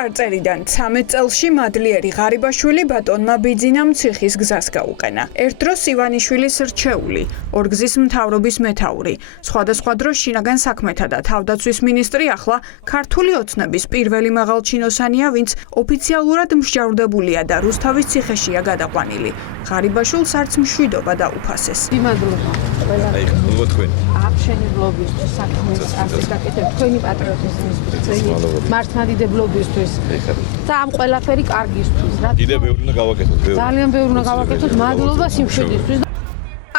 წარწერიდან 13 წელში მადლიერი ღარიბაშვილი ბატონმა ბიძინამ ციხის გზას გაუყენა. ერთ დროს ივანიშვილის რჩეული, ორგზის მთავრობის მეთაური, სხვადასხვა დროს შინაგან საქმეთა და თავდაცვის მინისტრი ახლა ქართული ოცნების პირველი მაღალჩინოსანია, ვინც ოფიციალურად მსჯავრდებულია და რუსთავის ციხეშია გადაყვანილი. ღარიბაშვილს არც მშვიდობა დაუფასეს. მადლობა აღშენებლობისთვის, საქმის ასეთ გაკეთებ, თქვენი პატრიოტიზმის მართლმადიდებლობისთვის და ამ ყველაფერი კარგისთვის. კიდევ ბევრი უნდა გავაკეთოთ. ძალიან ბევრი უნდა გავაკეთოთ. მადლობა სიმშვიდისთვის.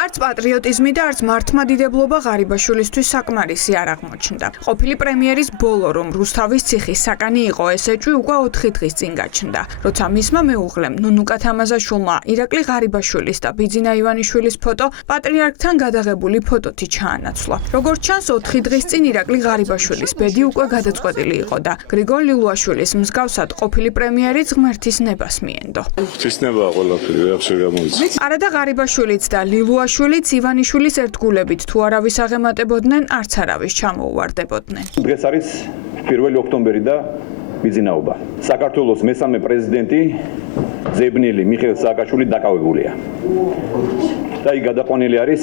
არც პატრიოტიზმი და არც მართლმადიდებლობა ღარიბაშვილისთვის საკმარისი არ აღმოჩნდა. ყოფილი პრემიერის ბოლო რომ რუსთავის ციხის საკანი იყო, ეს ეჭვი უკვე 4 დღის წინ გაჩნდა. როცა მისმა მეუღლემ ნუნუკა თამაზაშვილმა ირაკლი ღარიბაშვილის და ბიძინა ივანიშვილის ფოტო პატრიარქთან გადაღებული ფოტოთი ჩაანაცვლა. როგორც ჩანს, 4 დღის წინ ირაკლი ღარიბაშვილის ბედი უკვე გადაწყვეტილი იყო და გრიგოლ ლილუაშვილის მსგავსად ყოფილი პრემიერიც ღმერთის ნებას მიენდო. ღვთისნებაა ყველაფერი, რა შემოიწყო. არადა ღარიბაშვილიც და ლილუაშვილიც ივანიშვილის ერთგულებით თუ არავის აღემატებოდნენ, არც არავის ჩამოუვარდებოდნენ. დღეს არის 1 ოქტომბერი და ბიძინაობა. საქართველოს მესამე პრეზიდენტი ზებნილი მიხეილ სააკაშვილი დაკავებულია. და ის გადაყვანილი არის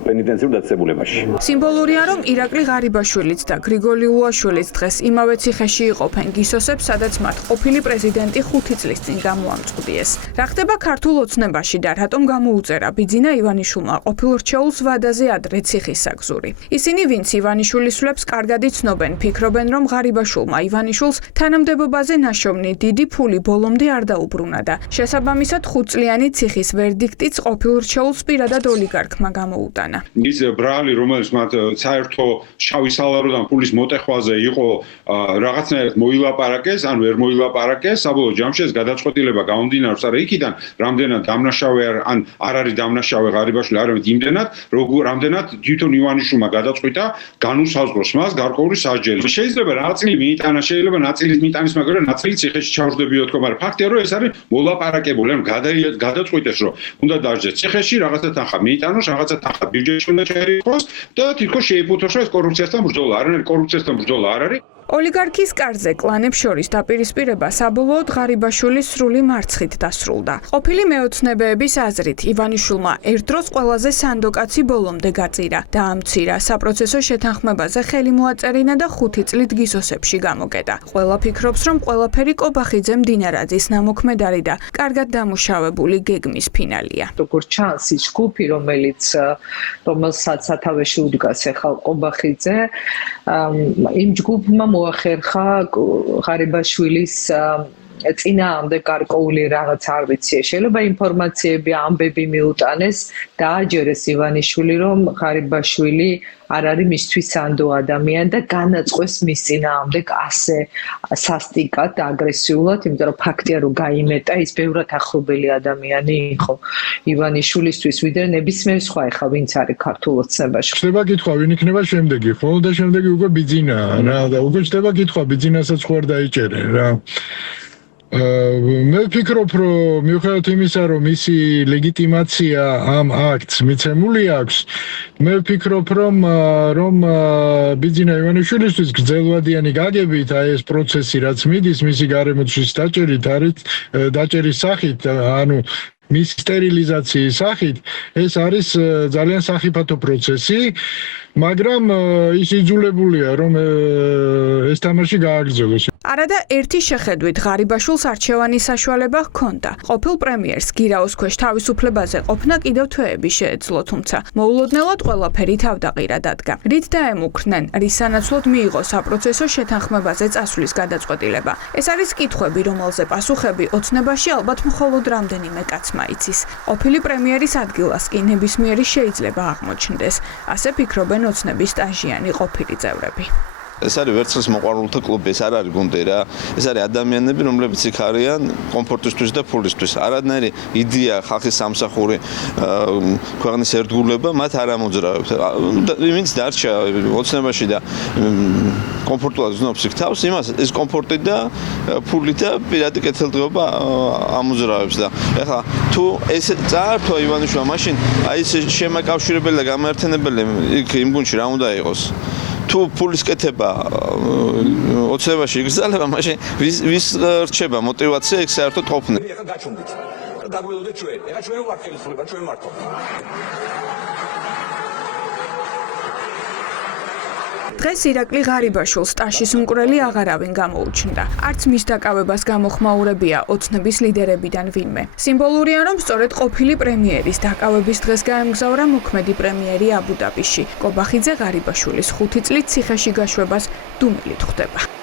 პენიტენციურ დაწესებულებაში. სიმბოლურია, რომ ირაკლი ღარიბაშვილიც და გრიგოლ ლილუაშვილიც დღეს იმავე ციხეში იყოფენ გისოსებს, სადაც მათ ყოფილი პრეზიდენტი 5 წლის წინ გამოამწყვდიეს. რა ხდება ქართულ ოცნებაში და რატომ გამოუწერა ბიძინა ივანიშვილმა ყოფილ რჩეულს ვადაზე ადრე ციხის საგზური. ისინი, ვინც ივანიშვილის სვლებს კარგად იცნობენ, ფიქრობენ, რომ ღარიბაშვილმა ივანიშვილს თანამდებობაზე ნაშოვნი დიდი ფული ბოლომდე არ დაუბრუნა და შესაბამისად 5 წლიანი ციხის ვერდიქტიც ყოფილ რჩეულს პირადად ოლიგარქმა გამოუტანა. ის ბრალი, რომელიც მათ საერთო შავი სალაროდან ფულის მოტეხვაზე იყო რაღაცნაირად მოილაპარაკეს, ან ვერ მოილაპარაკეს, საბოლოო ჯამში ეს გადაწყვეტილება გამომდინარეობს არა იქიდან, რამდენად დამნაშავე ან არ არის დამნაშავე ღარიბაშვილი, არამედ იმდენად, რამდენად თვითონ ივანიშვილმა გადაწყვიტა განუსაზღვროს მას გარკვეული სასჯელი. შეიძლება ნაწილი მიიტანა, შეიძლება ნაწილით მიიტანის, მაგრამ ნაწილი ციხეში ჩავждებიოთ, მაგრამ ფაქტია, რომ ეს არის მოლაპარაკებული, ან გადაწყვიტეს, რომ უნდა დაждდეს ციხეში, რაღაცა თანხა მიიტანოს, რაღაცა თანხა ბიუჯეტში უნდა შეერიხოს და თითქოს შეიფუთოს, რომ ეს კორუფციასთან ბრძოლა არ არის, კორუფციასთან ბრძოლა არ არის. ოლიგარქის კარზე კლანებს შორის დაპირისპირება საბოლოოდ ღარიბაშვილის სრული მარცხით დასრულდა. ყოფილი მეოცნებეების აზრით, ივანიშვილმა ერთ დროს ყველაზე სანდოკაცი ბოლომდე გაწირა და ამცირა საპროცესო შეთანხმებაზე ხელი მოაწერინა და 5 წლით გისოსებში გამოკეტა. ყველა ფიქრობს, რომ ყველაფერი კობახიძე მდინარაძის ნამოქმედარი და კარგად დამუშავებული გეგმის ფინალია. როგორც ჩანს, ის ჯგუფი, რომელსაც სათავეში უდგას ახალ კობახიძე, იმ ჯგუფმა მოახერხა ღარიბაშვილის წინააღმდეგ გარკვეული რაღაც არ ვიცი, შეიძლება ინფორმაციები, ამბები მიუტანეს და აჯერეს ივანიშვილი, რომ ღარიბაშვილი არ არის მისთვის სანდო ადამიანი და განაწყვეს მის წინააღმდეგ ასე სასტიკად და აგრესიულად, იმიტომ რომ ფაქტია, რომ გაიმეტა, ის ბევრად ახლობელი ადამიანი იყო ივანიშვილისთვის, ვიდრე ნებისმიერ სხვა ეხა ვინც არის ქართულ ოცნებაში. ხდება კითხვა, ვინ იქნება შემდეგი, ხო? და შემდეგი უკვე ბიძინაა რა და უკვე ხდება კითხვა, ბიძინასაც ხო არ დაიჭერენ რა. მე ვფიქრობ, რომ მიუხედავად იმისა, რომ მისი ლეგიტიმაცია ამ აქტს მიცემული აქვს, მე ვფიქრობ, რომ ბიძინა ივანიშვილისთვის გრძელვადიანი გაგებით აი ეს პროცესი, რაც მიდის მისი გარემოწვის დაჭერის სახით, ანუ მის სტერილიზაციის სახით, ეს არის ძალიან სახიფათო პროცესი, მაგრამ ის იძულებულია, რომ ეს თამაში გააგრძელოს. არადა ერთი შეხედვით ღარიბაშვილს არჩევანის საშუალება ჰქონდა. ყოფილ პრემიერს გირაოს ქვეშ თავისუფლებაზე ყოფნა კიდევ თვეები შეეძლო, თუმცა მოულოდნელად ყველაფერი თავდაყირა დადგა. რით დაემუქრნენ, რის სანაცვლოდ მიიღო საპროცესო შეთანხმებაზე წასვლის გადაწყვეტილება. ეს არის კითხვები, რომელზე პასუხები ოცნებაში ალბათ მხოლოდ რამდენიმე კაცმა იცის. ყოფილი პრემიერის ადგილას კი ნებისმიერი შეიძლება აღმოჩნდეს. ასე ფიქრობენ ოცნების სტაჟიანი ყოფილი წევრები. ეს არის ვერცხლის მოყვარულთა კლუბი, ეს არ არის გუნდი რა. ეს არის ადამიანები, რომლებიც იქ არიან კომფორტისთვის და ფულისთვის. არანაირი იდეა, ხალხის სამსახური, ქვეყნის ერთგულება მათ არ ამოძრავებს. ვინც დარჩა ოცნებაში და კომფორტულად გზნობს იქ თავს, იმას ეს კომფორტი და ფული და პირადი კეთილდღეობა ამოძრავებს და ეხლა თუ ეს წაართვა ივანიშვილმა, მაშინ აი ეს შემაკავშირებელი და გამაერთენებელი იქ იმ გუნდში რა უნდა იყოს? თუ ფულის კეთება ოცნებაში იგრძელება, მაშინ ვის რჩება мотивация ეგ საერთოდ ყოფნა. ეხა გაჩვენდით. დაგველოდეთ ჩვენ. ეხა ჩვენ ვართ ხელისუფლება, ჩვენ მართობ. დღეს ირაკლი ღარიბაშვილს ტაშის უმკვრელი აღარავინ გამოუჩნდა. არც მის დაკავებას გამოხმაურებია ოცნების ლიდერებიდან ვინმე. სიმბოლურია, რომ სწორედ ყოფილი პრემიერის დაკავების დღეს გაემგზავრა მოქმედი პრემიერი აბუ-დაბიში. კობახიძე ღარიბაშვილის 5 წლით ციხეში გაშვებას დუმილით ხვდება.